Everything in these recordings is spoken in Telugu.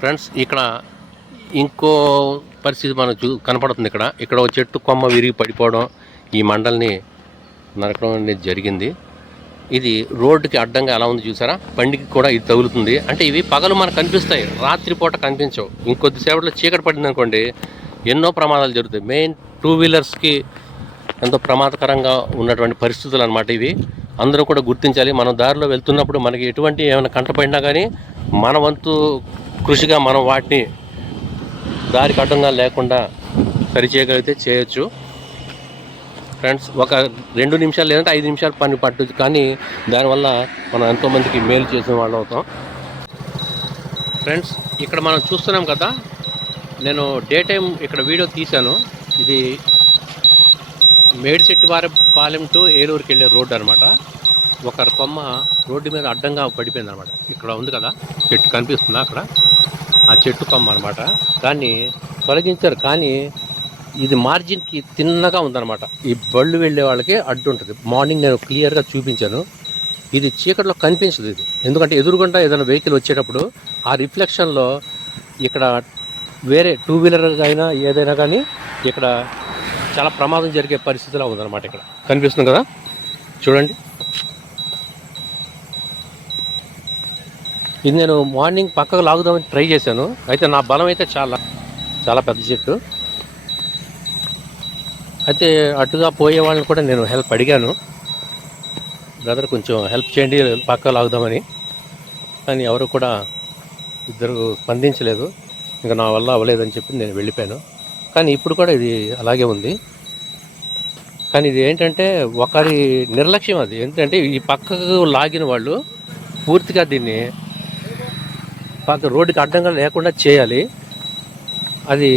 ఫ్రెండ్స్ ఇక్కడ ఇంకో పరిస్థితి మనకు కనపడుతుంది. ఇక్కడ ఒక చెట్టు కొమ్మ విరిగి పడిపోవడం, ఈ మండల్ని నరకడం అనేది జరిగింది. ఇది రోడ్డుకి అడ్డంగా ఎలా ఉంది చూసారా, బండికి కూడా ఇది తగులుతుంది. అంటే ఇవి పగలు మనకు కనిపిస్తాయి, రాత్రిపూట కనిపించవు. ఇంకొద్దిసేపట్లో చీకటి పడింది అనుకోండి, ఎన్నో ప్రమాదాలు జరుగుతాయి. మెయిన్ 2 వీలర్స్కి ఎంతో ప్రమాదకరంగా ఉన్నటువంటి పరిస్థితులు అన్నమాట ఇవి. అందరూ కూడా గుర్తించాలి. మనం దారిలో వెళ్తున్నప్పుడు మనకి ఎటువంటి ఏమైనా కంటపడినా కానీ మన వంతు కృషిగా మనం వాటిని దారికి అడ్డంగా లేకుండా సరిచేయగలిగితే చేయొచ్చు. ఫ్రెండ్స్, ఒక 2 నిమిషాలు లేదంటే 5 నిమిషాలు పని పట్టచ్చు, కానీ దానివల్ల మనం ఎంతోమందికి మేలు చేసిన వాళ్ళు అవుతాం. ఫ్రెండ్స్, ఇక్కడ మనం చూస్తున్నాం కదా, నేను డే టైం ఇక్కడ వీడియో తీశాను. ఇది మేడిశెట్టివారిపాలెం టు ఏలూరుకి వెళ్ళే రోడ్డు అనమాట. ఒకరి కొమ్మ రోడ్డు మీద అడ్డంగా పడిపోయింది అనమాట. ఇక్కడ ఉంది కదా చెట్టు కనిపిస్తుందా, అక్కడ ఆ చెట్టు కొమ్మ అనమాట. దాన్ని తొలగించారు, కానీ ఇది మార్జిన్కి తిన్నగా ఉందన్నమాట. ఈ బళ్ళు వెళ్ళే వాళ్ళకి అడ్డు ఉంటుంది. మార్నింగ్ నేను క్లియర్గా చూపించాను. ఇది చీకట్లో కనిపించదు ఇది, ఎందుకంటే ఎదురుగుండా ఏదైనా వెహికల్ వచ్చేటప్పుడు ఆ రిఫ్లెక్షన్లో ఇక్కడ వేరే 2 వీలర్ అయినా ఏదైనా కానీ ఇక్కడ చాలా ప్రమాదం జరిగే పరిస్థితిలో ఉందన్నమాట. ఇక్కడ కనిపిస్తుంది కదా, చూడండి. ఇది నేను మార్నింగ్ పక్కకు లాగుదామని ట్రై చేశాను. అయితే నా బలం అయితే చాలా పెద్ద చెట్టు. అయితే అటుగా పోయే వాళ్ళని కూడా నేను హెల్ప్ అడిగాను, బ్రదర్ కొంచెం హెల్ప్ చేయండి పక్కకు లాగుదామని. కానీ ఎవరు కూడా ఇద్దరు స్పందించలేదు. ఇంకా నా వల్ల అవ్వలేదని చెప్పి నేను వెళ్ళిపోయాను. కానీ ఇప్పుడు కూడా ఇది అలాగే ఉంది. కానీ ఇది ఏంటంటే ఒకరి నిర్లక్ష్యం. అది ఏంటంటే ఈ పక్కకు లాగిన వాళ్ళు పూర్తిగా దీన్ని రోడ్డుకి అడ్డంగా లేకుండా చేయాలి. అది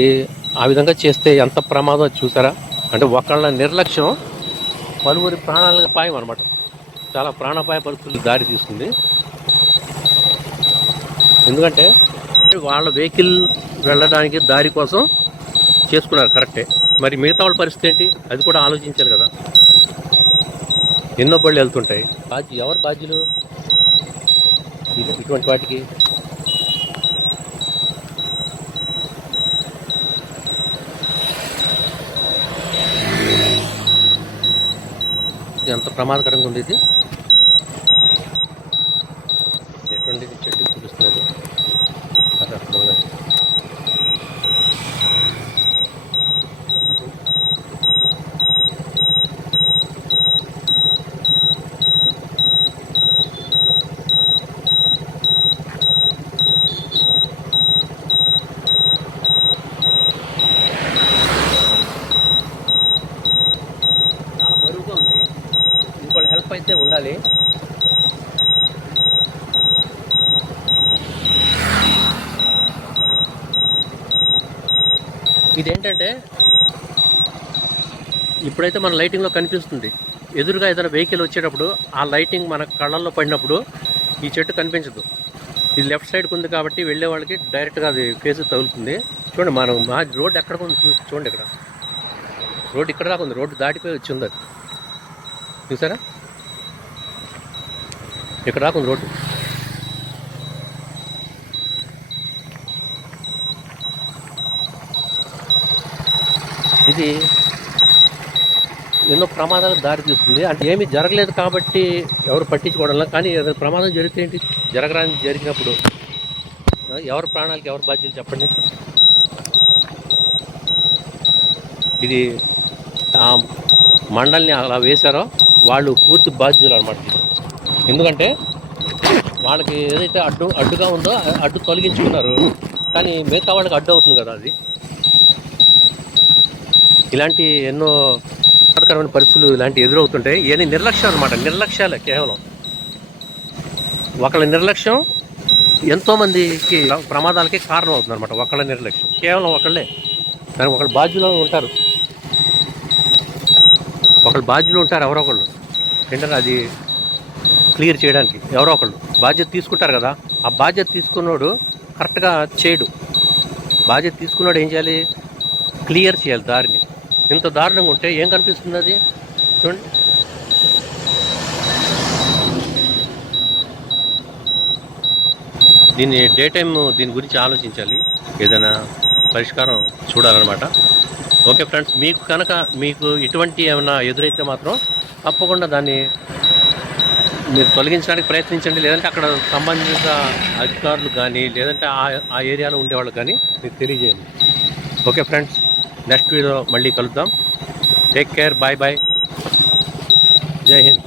ఆ విధంగా చేస్తే ఎంత ప్రమాదం చూసారా. అంటే ఒకళ్ళ నిర్లక్ష్యం పలువురి ప్రాణాలకు అపాయం అనమాట. చాలా ప్రాణాపాయ పరిస్థితులు దారి తీస్తుంది. ఎందుకంటే వాళ్ళ వెహికల్ వెళ్ళడానికి దారి కోసం చేసుకున్నారు, కరెక్టే. మరి మిగతా వాళ్ళ పరిస్థితి ఏంటి, అది కూడా ఆలోచించాలి కదా. ఎన్నో బళ్ళు వెళ్తుంటాయి. ఎవరు బాధ్యులు ఇటువంటి వాటికి? ఎంత ప్రమాదకరంగా ఉంది ఇది. ఎటువంటి చెట్టు చూపిస్తున్నది అది అక్కడ ఉన్నది. చాలా బరువుగా ఉంది. ఇంకోళ్ళ హెల్ప్ అయితే ఉండాలి. ఇదేంటంటే ఇప్పుడైతే మన లైటింగ్లో కనిపిస్తుంది. ఎదురుగా ఏదైనా వెహికల్ వచ్చేటప్పుడు ఆ లైటింగ్ మన కళ్ళల్లో పడినప్పుడు ఈ చెట్టు కనిపించదు. ఇది లెఫ్ట్ సైడ్కి ఉంది కాబట్టి వెళ్ళే వాళ్ళకి డైరెక్ట్గా అది ఫేస్ తగులుతుంది. చూడండి, మనం మా రోడ్డు ఎక్కడ ఉంది చూడండి. ఇక్కడ రోడ్డు ఇక్కడ దాకా ఉంది, రోడ్డు దాటిపోయి వచ్చి ఉంది. అది చూసారా, ఇక్కడ దాకా ఉంది రోడ్డు. ఇది ఎన్నో ప్రమాదాలకు దారి తీస్తుంది. అంటే ఏమీ జరగలేదు కాబట్టి ఎవరు పట్టించుకోవడంలో, కానీ ఏదైనా ప్రమాదం జరిగితే ఏంటి, జరిగినప్పుడు ఎవరి ప్రాణాలకి ఎవరు బాధ్యులు చెప్పండి. ఇది ఆ మండల్ని అలా వేశారో వాళ్ళు పూర్తి బాధ్యులు అనమాట. ఎందుకంటే వాళ్ళకి ఏదైతే అడ్డుగా ఉందో అడ్డు తొలగించుకున్నారు, కానీ మిగతా వాళ్ళకి అడ్డు అవుతుంది కదా. అది ఇలాంటి ఎన్నో ప్రమాదకరమైన పరిస్థితులు ఇలాంటి ఎదురవుతుంటాయి. ఇవన్నీ నిర్లక్ష్యం అనమాట. నిర్లక్ష్యాలే, కేవలం ఒకళ్ళ నిర్లక్ష్యం ఎంతోమందికి ప్రమాదాలకి కారణం అవుతుంది అనమాట. ఒకళ్ళ నిర్లక్ష్యం, కేవలం ఒకళ్ళే. దానికి ఒకళ్ళు బాధ్యులు ఉంటారు, ఎవరో ఒకళ్ళు ఏంటంటే అది క్లియర్ చేయడానికి ఎవరో ఒకళ్ళు బాధ్యత తీసుకుంటారు కదా. ఆ బాధ్యత తీసుకున్నోడు కరెక్ట్గా చేయడు. బాధ్యత తీసుకున్నాడు ఏం చేయాలి, క్లియర్ చేయాలి దారిని. ఇంత దారుణంగా ఉంటే ఏం కనిపిస్తుంది అది చూడండి. దీన్ని డే టైం దీని గురించి ఆలోచించాలి, ఏదైనా పరిష్కారం చూడాలన్నమాట. ఓకే ఫ్రెండ్స్, మీకు ఇటువంటి ఏమైనా ఎదురైతే మాత్రం తప్పకుండా దాన్ని మీరు తొలగించడానికి ప్రయత్నించండి. లేదంటే అక్కడ సంబంధిత అధికారులు కానీ, లేదంటే ఆ ఏరియాలో ఉండేవాళ్ళు కానీ మీకు తెలియజేయండి. ఓకే ఫ్రెండ్స్, నెక్స్ట్ వీడియో మళ్ళీ కలుద్దాం. టేక్ కేర్, బాయ్ బాయ్, జై హింద్.